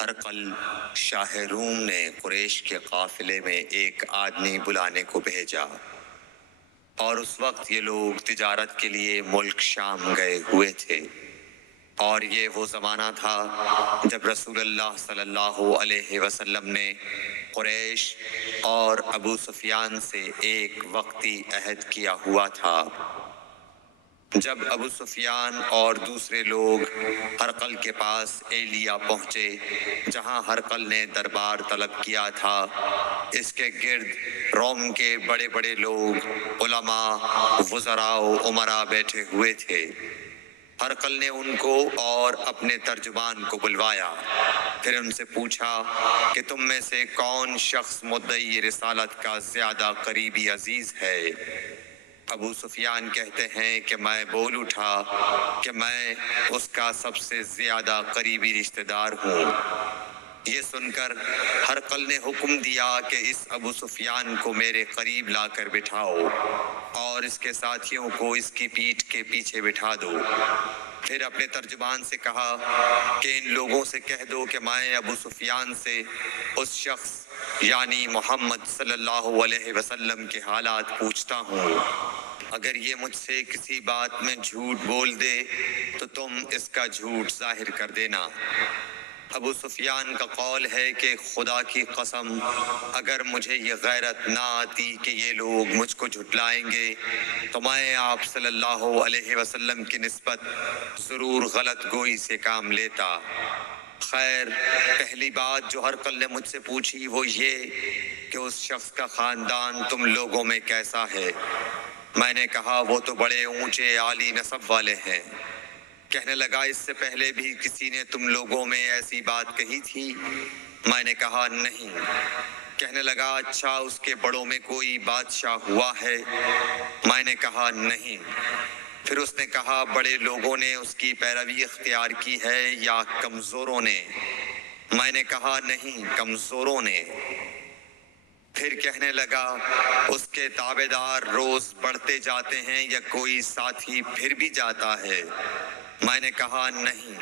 ہرقل شاہ روم نے قریش کے قافلے میں ایک آدمی بلانے کو بھیجا، اور اس وقت یہ لوگ تجارت کے لیے ملک شام گئے ہوئے تھے، اور یہ وہ زمانہ تھا جب رسول اللہ صلی اللہ علیہ وسلم نے قریش اور ابو سفیان سے ایک وقتی عہد کیا ہوا تھا۔ جب ابو سفیان اور دوسرے لوگ ہرقل کے پاس ایلیا پہنچے جہاں ہرقل نے دربار طلب کیا تھا، اس کے گرد روم کے بڑے بڑے لوگ، علماء، وزراء و امراء بیٹھے ہوئے تھے۔ ہرقل نے ان کو اور اپنے ترجمان کو بلوایا، پھر ان سے پوچھا کہ تم میں سے کون شخص مدعی رسالت کا زیادہ قریبی عزیز ہے؟ ابو سفیان کہتے ہیں کہ میں بول اٹھا کہ میں اس کا سب سے زیادہ قریبی رشتہ دار ہوں۔ یہ سن کر ہرقل نے حکم دیا کہ اس ابو سفیان کو میرے قریب لا کر بٹھاؤ اور اس کے ساتھیوں کو اس کی پیٹھ کے پیچھے بٹھا دو۔ پھر اپنے ترجمان سے کہا کہ ان لوگوں سے کہہ دو کہ میں ابو سفیان سے اس شخص یعنی محمد صلی اللہ علیہ وسلم کے حالات پوچھتا ہوں۔ اگر یہ مجھ سے کسی بات میں جھوٹ بول دے تو تم اس کا جھوٹ ظاہر کر دینا۔ ابو سفیان کا قول ہے کہ خدا کی قسم، اگر مجھے یہ غیرت نہ آتی کہ یہ لوگ مجھ کو جھٹلائیں گے تو میں آپ صلی اللہ علیہ وسلم کی نسبت ضرور غلط گوئی سے کام لیتا۔ خیر، پہلی بات جو ہرقل نے مجھ سے پوچھی وہ یہ کہ اس شخص کا خاندان تم لوگوں میں کیسا ہے؟ میں نے کہا وہ تو بڑے اونچے عالی نسب والے ہیں۔ کہنے لگا اس سے پہلے بھی کسی نے تم لوگوں میں ایسی بات کہی تھی؟ میں نے کہا نہیں۔ کہنے لگا اچھا اس کے بڑوں میں کوئی بادشاہ ہوا ہے؟ میں نے کہا نہیں۔ پھر اس نے کہا بڑے لوگوں نے اس کی پیروی اختیار کی ہے یا کمزوروں نے؟ میں نے کہا نہیں، کمزوروں نے۔ پھر کہنے لگا اس کے تابعدار روز بڑھتے جاتے ہیں یا کوئی ساتھی پھر بھی جاتا ہے؟ میں نے کہا نہیں۔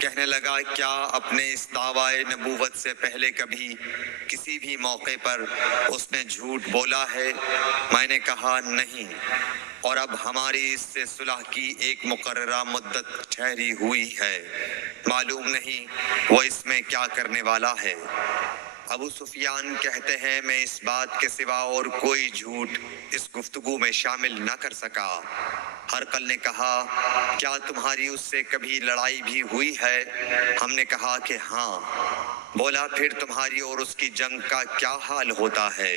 کہنے لگا کیا اپنے اس دعویٰ نبوت سے پہلے کبھی کسی بھی موقع پر اس نے جھوٹ بولا ہے؟ میں نے کہا نہیں۔ اور اب ہماری اس سے صلح کی ایک مقررہ مدت ٹھہری ہوئی ہے، معلوم نہیں وہ اس میں کیا کرنے والا ہے۔ ابو سفیان کہتے ہیں میں اس بات کے سوا اور کوئی جھوٹ اس گفتگو میں شامل نہ کر سکا۔ ہرقل نے کہا کیا تمہاری اس سے کبھی لڑائی بھی ہوئی ہے؟ ہم نے کہا کہ ہاں۔ بولا پھر تمہاری اور اس کی جنگ کا کیا حال ہوتا ہے؟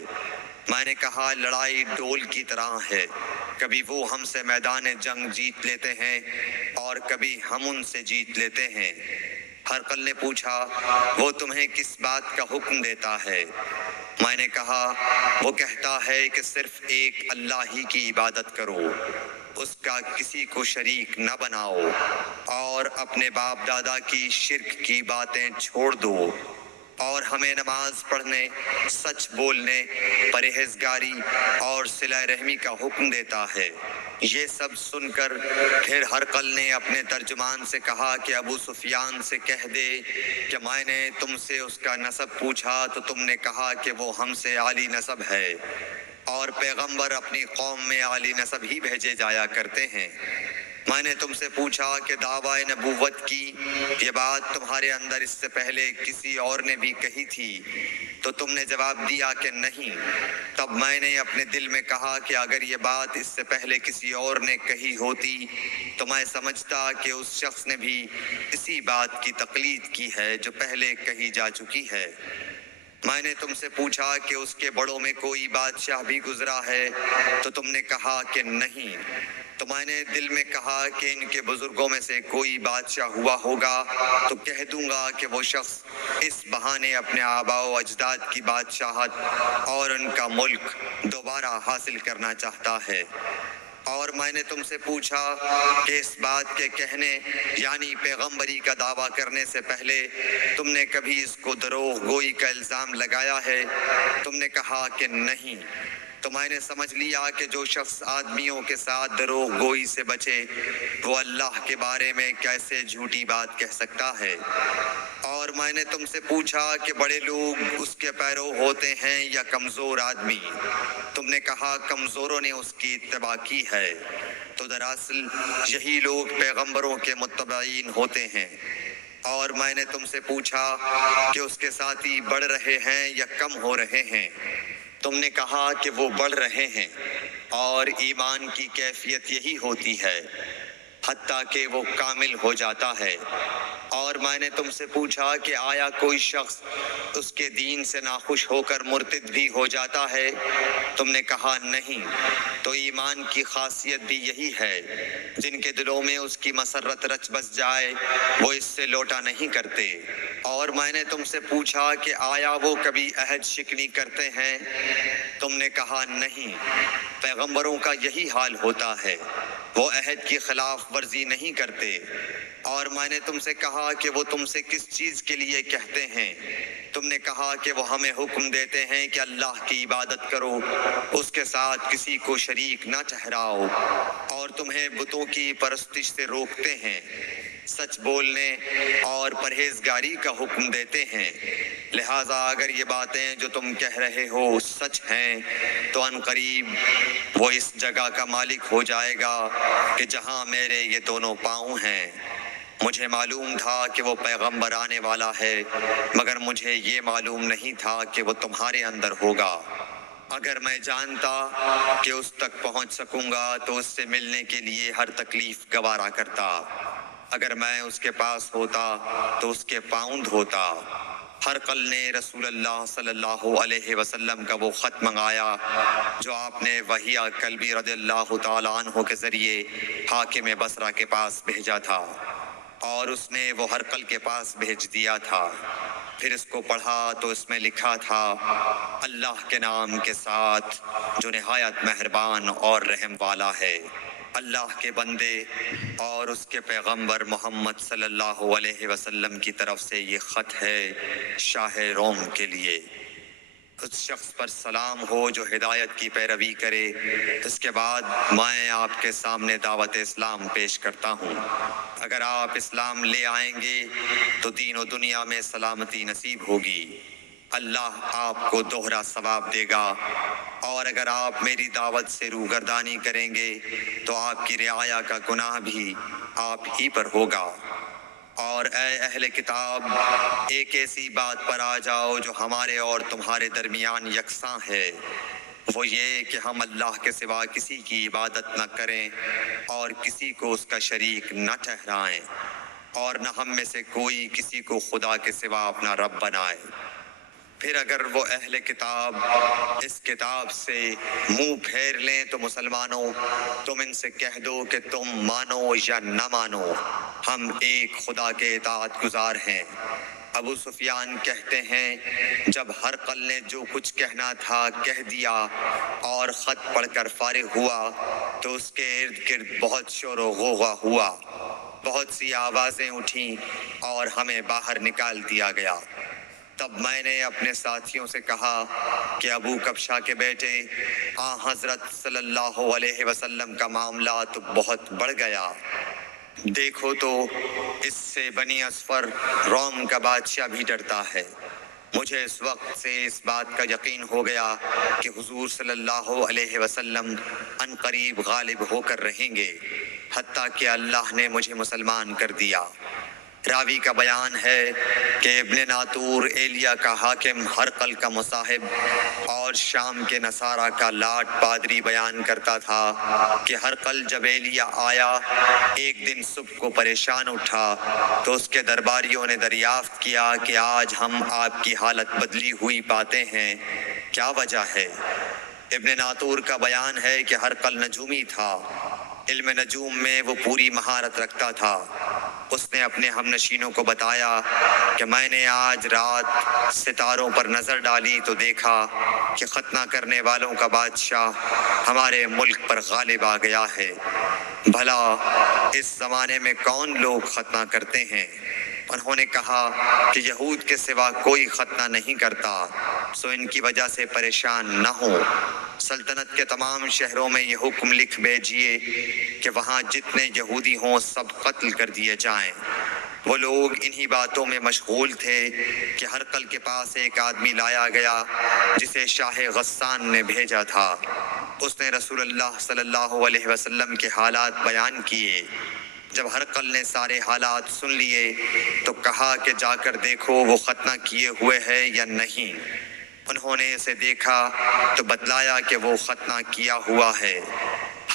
میں نے کہا لڑائی ڈول کی طرح ہے، کبھی وہ ہم سے میدان جنگ جیت لیتے ہیں اور کبھی ہم ان سے جیت لیتے ہیں۔ ہرقل نے پوچھا وہ تمہیں کس بات کا حکم دیتا ہے؟ میں نے کہا وہ کہتا ہے کہ صرف ایک اللہ ہی کی عبادت کرو، اس کا کسی کو شریک نہ بناؤ، اور اپنے باپ دادا کی شرک کی باتیں چھوڑ دو، اور ہمیں نماز پڑھنے، سچ بولنے، پرہیزگاری اور صلہ رحمی کا حکم دیتا ہے۔ یہ سب سن کر پھر ہرقل نے اپنے ترجمان سے کہا کہ ابو سفیان سے کہہ دے کہ میں نے تم سے اس کا نسب پوچھا تو تم نے کہا کہ وہ ہم سے عالی نسب ہے، اور پیغمبر اپنی قوم میں عالی نسب ہی بھیجے جایا کرتے ہیں۔ میں نے تم سے پوچھا کہ دعویٰ نبوت کی یہ بات تمہارے اندر اس سے پہلے کسی اور نے بھی کہی تھی؟ تو تم نے جواب دیا کہ نہیں۔ تب میں نے اپنے دل میں کہا کہ اگر یہ بات اس سے پہلے کسی اور نے کہی ہوتی تو میں سمجھتا کہ اس شخص نے بھی اسی بات کی تقلید کی ہے جو پہلے کہی جا چکی ہے۔ میں نے تم سے پوچھا کہ اس کے بڑوں میں کوئی بادشاہ بھی گزرا ہے؟ تو تم نے کہا کہ نہیں۔ تو میں نے دل میں کہا کہ ان کے بزرگوں میں سے کوئی بادشاہ ہوا ہوگا تو کہہ دوں گا کہ وہ شخص اس بہانے اپنے آباء و اجداد کی بادشاہت اور ان کا ملک دوبارہ حاصل کرنا چاہتا ہے۔ اور میں نے تم سے پوچھا کہ اس بات کے کہنے یعنی پیغمبری کا دعویٰ کرنے سے پہلے تم نے کبھی اس کو دروغ گوئی کا الزام لگایا ہے؟ تم نے کہا کہ نہیں۔ تو میں نے سمجھ لیا کہ جو شخص آدمیوں کے ساتھ دروغ گوئی سے بچے وہ اللہ کے بارے میں کیسے جھوٹی بات کہہ سکتا ہے۔ اور اور میں نے تم سے پوچھا کہ بڑے لوگ اس کے پیرو ہوتے ہیں یا کمزور آدمی؟ تم نے کہا کمزوروں نے اس کی اتباع کی ہے۔ تو دراصل یہی لوگ پیغمبروں کے متبعین ہوتے ہیں۔ اور میں نے تم سے پوچھا کہ اس کے ساتھی بڑھ رہے ہیں یا کم ہو رہے ہیں؟ تم نے کہا کہ وہ بڑھ رہے ہیں، اور ایمان کی کیفیت یہی ہوتی ہے حتیٰ کہ وہ کامل ہو جاتا ہے۔ اور میں نے تم سے پوچھا کہ آیا کوئی شخص اس کے دین سے ناخوش ہو کر مرتد بھی ہو جاتا ہے؟ تم نے کہا نہیں۔ تو ایمان کی خاصیت بھی یہی ہے، جن کے دلوں میں اس کی مسرت رچ بس جائے وہ اس سے لوٹا نہیں کرتے۔ اور میں نے تم سے پوچھا کہ آیا وہ کبھی عہد شکنی کرتے ہیں؟ تم نے کہا نہیں۔ پیغمبروں کا یہی حال ہوتا ہے، وہ عہد کی خلاف ورزی نہیں کرتے۔ اور میں نے تم سے کہا کہ وہ تم سے کس چیز کے لیے کہتے ہیں؟ تم نے کہا کہ وہ ہمیں حکم دیتے ہیں کہ اللہ کی عبادت کرو، اس کے ساتھ کسی کو شریک نہ ٹھہراؤ، اور تمہیں بتوں کی پرستش سے روکتے ہیں، سچ بولنے اور پرہیزگاری کا حکم دیتے ہیں۔ لہٰذا اگر یہ باتیں جو تم کہہ رہے ہو سچ ہیں تو ان قریب وہ اس جگہ کا مالک ہو جائے گا کہ جہاں میرے یہ دونوں پاؤں ہیں۔ مجھے معلوم تھا کہ وہ پیغمبر آنے والا ہے، مگر مجھے یہ معلوم نہیں تھا کہ وہ تمہارے اندر ہوگا۔ اگر میں جانتا کہ اس تک پہنچ سکوں گا تو اس سے ملنے کے لیے ہر تکلیف گوارا کرتا۔ اگر میں اس کے پاس ہوتا تو اس کے پاؤں دھوتا۔ ہرقل نے رسول اللہ صلی اللہ علیہ وسلم کا وہ خط منگایا جو آپ نے وحیہ کلبی رضی اللہ تعالیٰ عنہ کے ذریعے حاکم بصرہ کے پاس بھیجا تھا، اور اس نے وہ ہرقل کے پاس بھیج دیا تھا۔ پھر اس کو پڑھا تو اس میں لکھا تھا، اللہ کے نام کے ساتھ جو نہایت مہربان اور رحم والا ہے۔ اللہ کے بندے اور اس کے پیغمبر محمد صلی اللہ علیہ وسلم کی طرف سے یہ خط ہے شاہ روم کے لیے۔ اس شخص پر سلام ہو جو ہدایت کی پیروی کرے۔ اس کے بعد میں آپ کے سامنے دعوت اسلام پیش کرتا ہوں۔ اگر آپ اسلام لے آئیں گے تو دین و دنیا میں سلامتی نصیب ہوگی، اللہ آپ کو دوہرا ثواب دے گا، اور اگر آپ میری دعوت سے روگردانی کریں گے تو آپ کی رعایا کا گناہ بھی آپ ہی پر ہوگا۔ اور اے اہل کتاب، ایک ایسی بات پر آ جاؤ جو ہمارے اور تمہارے درمیان یکساں ہے، وہ یہ کہ ہم اللہ کے سوا کسی کی عبادت نہ کریں اور کسی کو اس کا شریک نہ ٹھہرائیں، اور نہ ہم میں سے کوئی کسی کو خدا کے سوا اپنا رب بنائے۔ پھر اگر وہ اہل کتاب اس کتاب سے منہ پھیر لیں تو مسلمانوں، تم ان سے کہہ دو کہ تم مانو یا نہ مانو، ہم ایک خدا کے اطاعت گزار ہیں۔ ابو سفیان کہتے ہیں، جب ہرقل نے جو کچھ کہنا تھا کہہ دیا اور خط پڑھ کر فارغ ہوا تو اس کے ارد گرد بہت شور و غوغا ہوا، بہت سی آوازیں اٹھیں اور ہمیں باہر نکال دیا گیا۔ تب میں نے اپنے ساتھیوں سے کہا کہ ابو کبشہ کے بیٹے حضرت صلی اللہ علیہ وسلم کا معاملہ تو بہت بڑھ گیا۔ دیکھو تو اس سے بنی اصفر روم کا بادشاہ بھی ڈرتا ہے۔ مجھے اس وقت سے اس بات کا یقین ہو گیا کہ حضور صلی اللہ علیہ وسلم ان قریب غالب ہو کر رہیں گے، حتیٰ کہ اللہ نے مجھے مسلمان کر دیا۔ راوی کا بیان ہے کہ ابن ناطور ایلیا کا حاکم ہرقل کا مصاحب اور شام کے نصارہ کا لاٹ پادری بیان کرتا تھا کہ ہرقل جب ایلیا آیا ایک دن صبح کو پریشان اٹھا تو اس کے درباریوں نے دریافت کیا کہ آج ہم آپ کی حالت بدلی ہوئی پاتے ہیں، کیا وجہ ہے؟ ابن ناطور کا بیان ہے کہ ہرقل نجومی تھا، علم نجوم میں وہ پوری مہارت رکھتا تھا۔ اس نے اپنے ہم نشینوں کو بتایا کہ میں نے آج رات ستاروں پر نظر ڈالی تو دیکھا کہ ختنہ کرنے والوں کا بادشاہ ہمارے ملک پر غالب آ گیا ہے۔ بھلا اس زمانے میں کون لوگ ختنہ کرتے ہیں؟ انہوں نے کہا کہ یہود کے سوا کوئی ختنہ نہیں کرتا، سو ان کی وجہ سے پریشان نہ ہو۔ سلطنت کے تمام شہروں میں یہ حکم لکھ بھیجیے کہ وہاں جتنے یہودی ہوں سب قتل کر دیے جائیں۔ وہ لوگ انہی باتوں میں مشغول تھے کہ ہرقل کے پاس ایک آدمی لایا گیا جسے شاہ غسان نے بھیجا تھا۔ اس نے رسول اللہ صلی اللہ علیہ وسلم کے حالات بیان کیے۔ جب ہرقل نے سارے حالات سن لیے تو کہا کہ جا کر دیکھو وہ ختنہ کیے ہوئے ہے یا نہیں۔ انہوں نے اسے دیکھا تو بتلایا کہ وہ ختنہ کیا ہوا ہے۔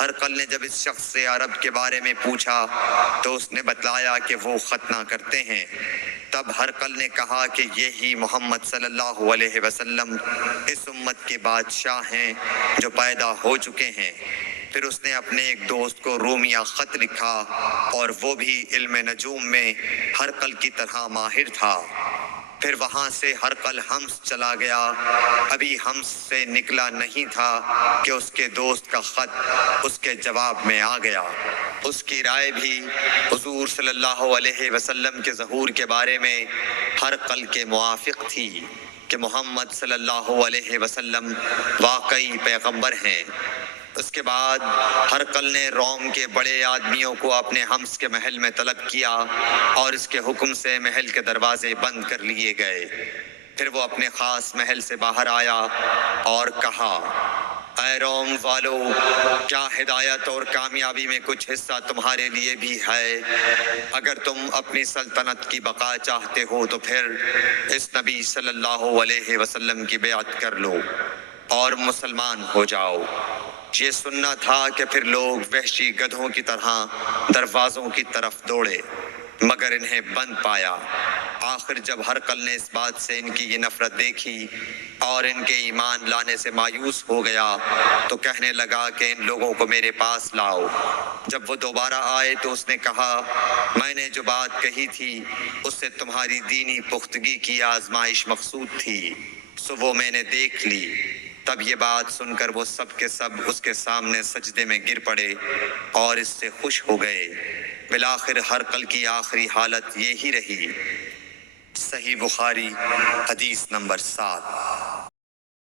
ہرقل نے جب اس شخص سے عرب کے بارے میں پوچھا تو اس نے بتلایا کہ وہ ختنہ کرتے ہیں۔ تب ہرقل نے کہا کہ یہی محمد صلی اللہ علیہ وسلم اس امت کے بادشاہ ہیں جو پیدا ہو چکے ہیں۔ پھر اس نے اپنے ایک دوست کو رومیہ خط لکھا اور وہ بھی علم نجوم میں ہرقل کی طرح ماہر تھا۔ پھر وہاں سے ہرقل حمص چلا گیا۔ ابھی حمص سے نکلا نہیں تھا کہ اس کے دوست کا خط اس کے جواب میں آ گیا۔ اس کی رائے بھی حضور صلی اللہ علیہ وسلم کے ظہور کے بارے میں ہرقل کے موافق تھی کہ محمد صلی اللہ علیہ وسلم واقعی پیغمبر ہیں۔ اس کے بعد ہرقل نے روم کے بڑے آدمیوں کو اپنے حمص کے محل میں طلب کیا اور اس کے حکم سے محل کے دروازے بند کر لیے گئے۔ پھر وہ اپنے خاص محل سے باہر آیا اور کہا، اے روم والو، کیا ہدایت اور کامیابی میں کچھ حصہ تمہارے لیے بھی ہے؟ اگر تم اپنی سلطنت کی بقا چاہتے ہو تو پھر اس نبی صلی اللہ علیہ وسلم کی بیعت کر لو اور مسلمان ہو جاؤ۔ یہ سننا تھا کہ پھر لوگ وحشی گدھوں کی طرح دروازوں کی طرف دوڑے مگر انہیں بند پایا۔ آخر جب ہرقل نے اس بات سے ان کی یہ نفرت دیکھی اور ان کے ایمان لانے سے مایوس ہو گیا تو کہنے لگا کہ ان لوگوں کو میرے پاس لاؤ۔ جب وہ دوبارہ آئے تو اس نے کہا، میں نے جو بات کہی تھی اس سے تمہاری دینی پختگی کی آزمائش مقصود تھی، سو وہ میں نے دیکھ لی۔ تب یہ بات سن کر وہ سب کے سب اس کے سامنے سجدے میں گر پڑے اور اس سے خوش ہو گئے۔ بالآخر ہرقل کی آخری حالت یہی رہی۔ صحیح بخاری حدیث نمبر 7۔